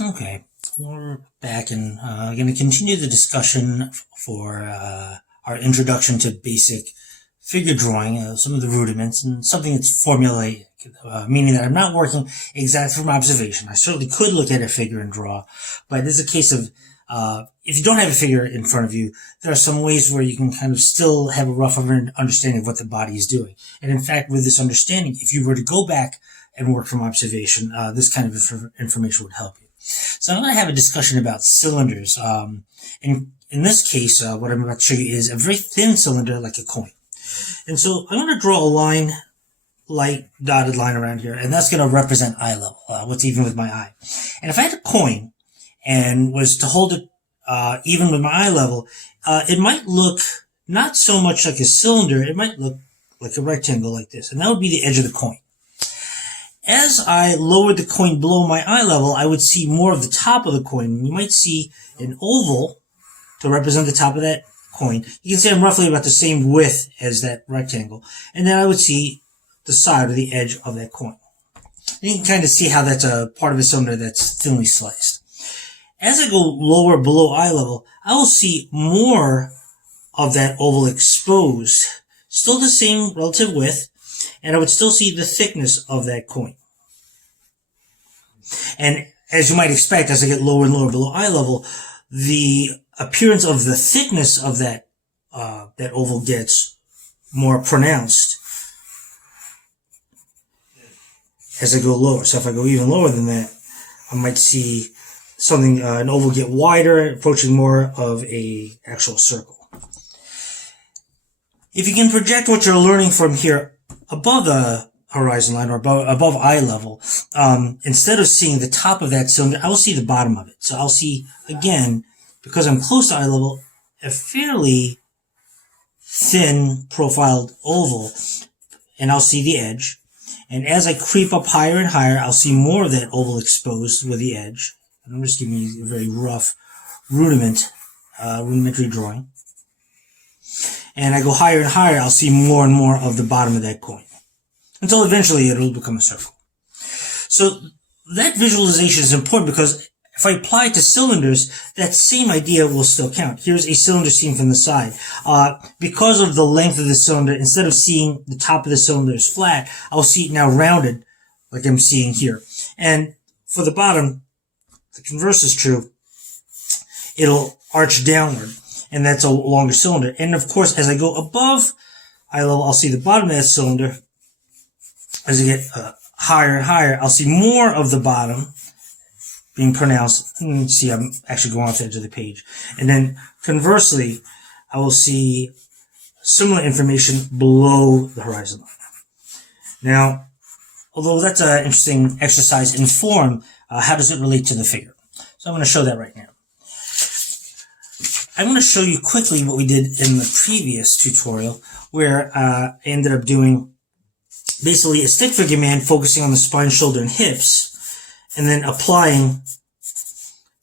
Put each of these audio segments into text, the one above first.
Okay, we're back and going to continue the discussion for our introduction to basic figure drawing, some of the rudiments, and something that's formulaic, meaning that I'm not working exactly from observation. I certainly could look at a figure and draw, but it's a case of if you don't have a figure in front of you, there are some ways where you can kind of still have a rough understanding of what the body is doing. And in fact, with this understanding, if you were to go back and work from observation, this kind of information would help you. So I'm going to have a discussion about cylinders. In this case, what I'm about to show you is a very thin cylinder like a coin. And so I'm going to draw a line, light dotted line around here, and that's going to represent eye level, what's even with my eye. And if I had a coin and was to hold it even with my eye level, it might look not so much like a cylinder, it might look like a rectangle like this, and that would be the edge of the coin. As I lowered the coin below my eye level, I would see more of the top of the coin. You might see an oval to represent the top of that coin. You can see I'm roughly about the same width as that rectangle. And then I would see the side or the edge of that coin. And you can kind of see how that's a part of a cylinder that's thinly sliced. As I go lower below eye level, I will see more of that oval exposed. Still the same relative width. And I would still see the thickness of that coin. And as you might expect, as I get lower and lower below eye level, the appearance of the thickness of that oval gets more pronounced as I go lower. So if I go even lower than that, I might see something, an oval get wider, approaching more of a actual circle. If you can project what you're learning from here above the horizon line or above eye level, instead of seeing the top of that cylinder, I will see the bottom of it. So I'll see, again, because I'm close to eye level, a fairly thin profiled oval, and I'll see the edge. And as I creep up higher and higher, I'll see more of that oval exposed with the edge. And I'm just giving you a very rough rudimentary drawing. And I go higher and higher, I'll see more and more of the bottom of that coin, until eventually it'll become a circle. So that visualization is important because if I apply it to cylinders, that same idea will still count. Here's a cylinder seen from the side. Because of the length of the cylinder, instead of seeing the top of the cylinder as flat, I'll see it now rounded, like I'm seeing here. And for the bottom, the converse is true. It'll arch downward. And that's a longer cylinder. And of course, as I go above eye level, I'll see the bottom of that cylinder. As I get higher and higher, I'll see more of the bottom being pronounced. And you see, I'm actually going off the edge of the page. And then conversely, I will see similar information below the horizon line. Now, although that's an interesting exercise in form, how does it relate to the figure? So I'm going to show that right now. I'm going to show you quickly what we did in the previous tutorial, where I ended up doing basically a stick figure man focusing on the spine, shoulder, and hips, and then applying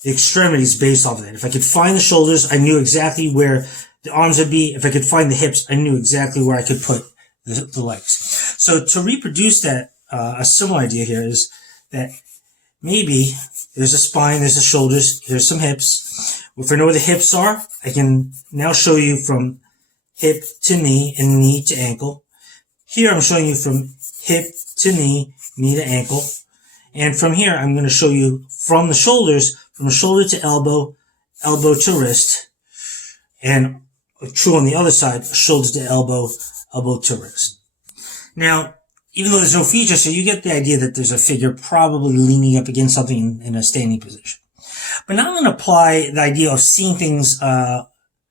the extremities based off of that. If I could find the shoulders, I knew exactly where the arms would be. If I could find the hips, I knew exactly where I could put the legs. So to reproduce that, a similar idea here is that maybe there's a spine, there's the shoulders, here's some hips. If I know where the hips are, I can now show you from hip to knee and knee to ankle. Here I'm showing you from hip to knee, knee to ankle. And from here I'm going to show you from the shoulders, from shoulder to elbow, elbow to wrist. And true on the other side, shoulder to elbow, elbow to wrist. Now, even though there's no feature, so you get the idea that there's a figure probably leaning up against something in a standing position. But now I'm going to apply the idea of seeing things,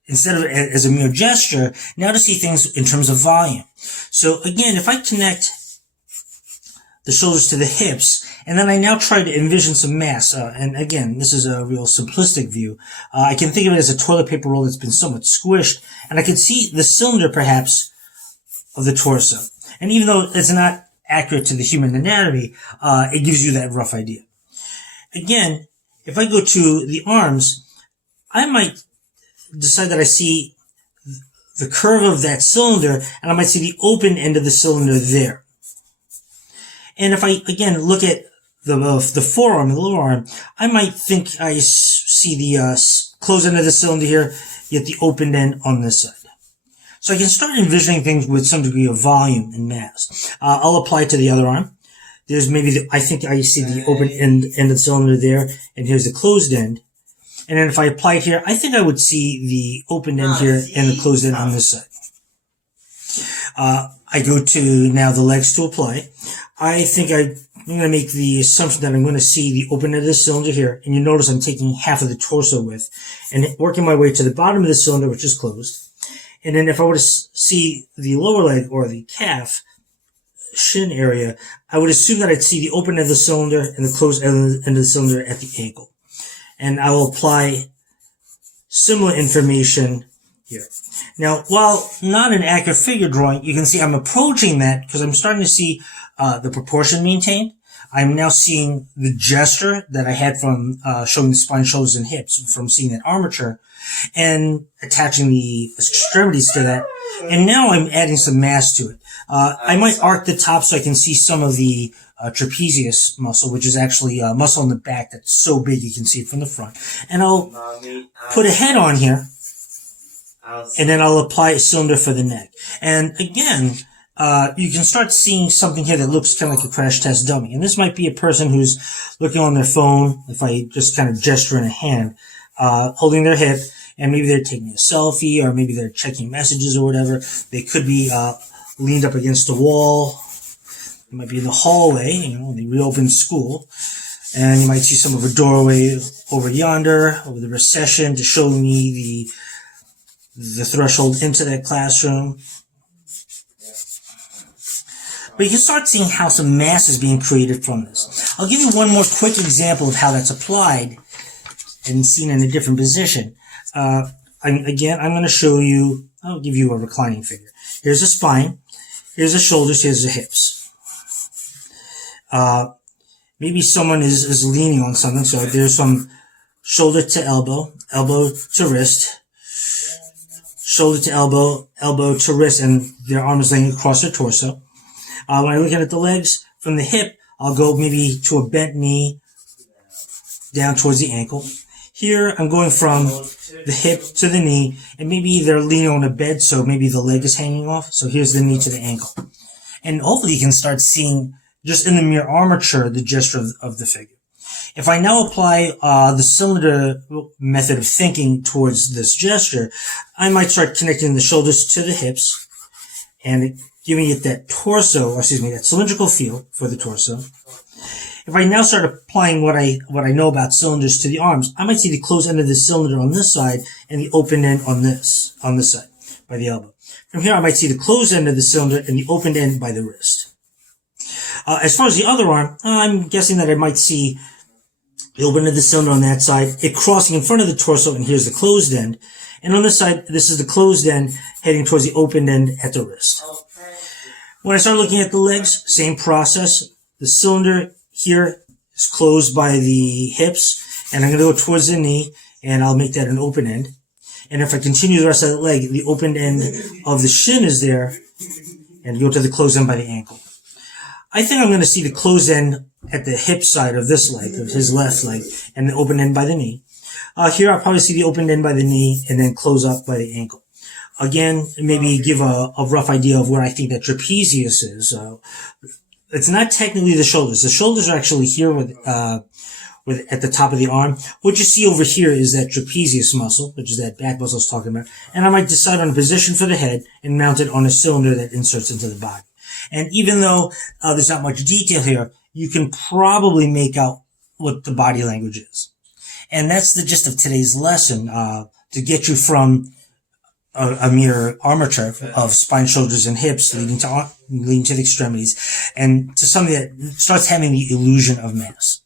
instead of as a mere gesture, now to see things in terms of volume. So again, if I connect the shoulders to the hips, and then I now try to envision some mass, and again, this is a real simplistic view, I can think of it as a toilet paper roll that's been somewhat squished, and I can see the cylinder perhaps of the torso. And even though it's not accurate to the human anatomy, it gives you that rough idea. Again, if I go to the arms, I might decide that I see the curve of that cylinder, and I might see the open end of the cylinder there. And if I, again, look at the forearm, the lower arm, I might think I see the closed end of the cylinder here, yet the open end on this side. So I can start envisioning things with some degree of volume and mass. I'll apply it to the other arm. There's maybe I think I see the open end of the cylinder there, and here's the closed end. And then if I apply it here, I think I would see the open end here and the closed end on this side. I go to now the legs to apply. I think I'm going to make the assumption that I'm going to see the open end of the cylinder here. And you notice I'm taking half of the torso width and working my way to the bottom of the cylinder, which is closed. And then if I were to see the lower leg or the calf, shin area, I would assume that I'd see the open end of the cylinder and the closed end of the cylinder at the ankle. And I will apply similar information here. Now, while not an accurate figure drawing, you can see I'm approaching that because I'm starting to see the proportion maintained. I'm now seeing the gesture that I had from showing the spine, shoulders, and hips from seeing that armature and attaching the extremities to that. And now I'm adding some mass to it. I might arc the top so I can see some of the trapezius muscle, which is actually a muscle in the back that's so big you can see it from the front. And I'll put a head on here, and then I'll apply a cylinder for the neck. And again, you can start seeing something here that looks kind of like a crash test dummy. And this might be a person who's looking on their phone, if I just kind of gesture in a hand, holding their hip, and maybe they're taking a selfie, or maybe they're checking messages or whatever. They could be leaned up against a wall. It might be in the hallway, they reopened school. And you might see some of a doorway over yonder, over the recession, to show me the threshold into that classroom. But you can start seeing how some mass is being created from this. I'll give you one more quick example of how that's applied and seen in a different position. I'm going to show you, I'll give you a reclining figure. Here's the spine, here's the shoulders, here's the hips. Maybe someone is leaning on something, so there's some shoulder to elbow, elbow to wrist, shoulder to elbow, elbow to wrist, and their arm is laying across their torso. When I look at the legs, from the hip, I'll go maybe to a bent knee down towards the ankle. Here, I'm going from the hip to the knee, and maybe they're leaning on a bed, so maybe the leg is hanging off. So here's the knee to the ankle. And hopefully you can start seeing, just in the mere armature, the gesture of the figure. If I now apply the cylinder method of thinking towards this gesture, I might start connecting the shoulders to the hips and giving it that that cylindrical feel for the torso. If I now start applying what I know about cylinders to the arms, I might see the closed end of the cylinder on this side and the open end on this side by the elbow. From here, I might see the closed end of the cylinder and the open end by the wrist. As far as the other arm, I'm guessing that I might see the open end of the cylinder on that side, it crossing in front of the torso, and here's the closed end. And on this side, this is the closed end heading towards the open end at the wrist. When I start looking at the legs, same process. The cylinder here is closed by the hips, and I'm going to go towards the knee, and I'll make that an open end. And if I continue the rest of the leg, the open end of the shin is there, and go to the closed end by the ankle. I think I'm going to see the closed end at the hip side of this leg, of his left leg, and the open end by the knee. Here I'll probably see the open end by the knee, and then close up by the ankle. Again, maybe give a rough idea of where I think that trapezius is. It's not technically the shoulders. The shoulders are actually here at the top of the arm. What you see over here is that trapezius muscle, which is that back muscle I was talking about. And I might decide on a position for the head and mount it on a cylinder that inserts into the body. And even though there's not much detail here, you can probably make out what the body language is. And that's the gist of today's lesson, to get you from a mere armature of spine, shoulders, and hips leading to the extremities, and to something that starts having the illusion of mass.